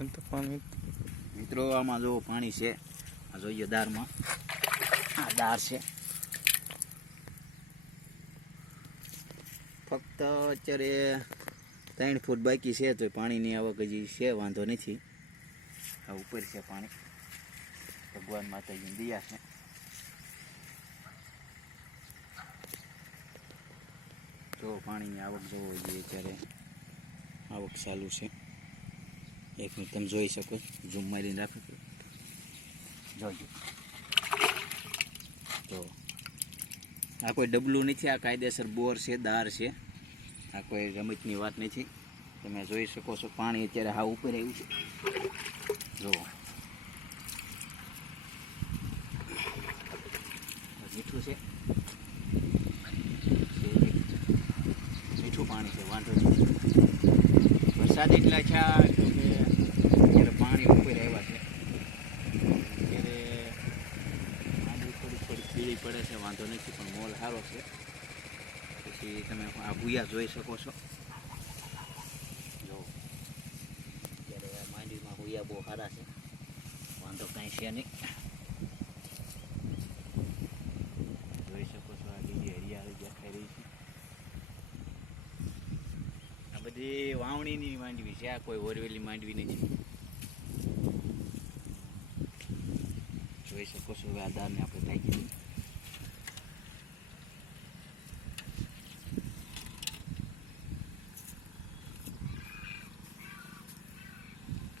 મિત્રો આમાં જો પાણી છે, આ જોઈએ દારમાં, આ દાર છે. ફક્ત અત્યારે 3 ફૂટ બાકી છે તો પાણીની આવક હજી છે, વાંધો નથી. આ ઉપર છે પાણી, ભગવાન માતાજીની દયા છે. જો પાણીની આવક જોવો જોઈએ અત્યારે આવક ચાલુ છે. 1 મિનિટ તમે જોઈ શકો, ઝૂમ મારીને રાખો જોજો. તો આ કોઈ ડબલું નથી, આ કાયદેસર બોર છે, દાર છે. આ કોઈ રમતની વાત નથી. તમે જોઈ શકો છો પાણી અત્યારે હા ઉપર આવ્યું છે. જુઓ મીઠું છે, મીઠું પાણી છે, વાંધો નથી. વરસાદ એટલા છે કે અત્યારે પાણી ઉપર આવ્યા છે. અત્યારે માંડવી થોડીક પીળી પડે છે, વાંધો નથી, પણ મોલ સારો છે. પછી તમે આ ભૂયા જોઈ શકો છો. જો અત્યારે માંડવીમાં ભૂયા બહુ સારા છે, વાંધો કાંઈ છે નહીં. જોઈ શકો છો આ લીલી હરિયાળી દેખાઈ રહી છે. આ બધી વાવણીની માંડવી છે, આ કોઈ ઓરવેલી માંડવી નથી. જોઈ શકો છો આ દારને આપણે કાઢી દીધી.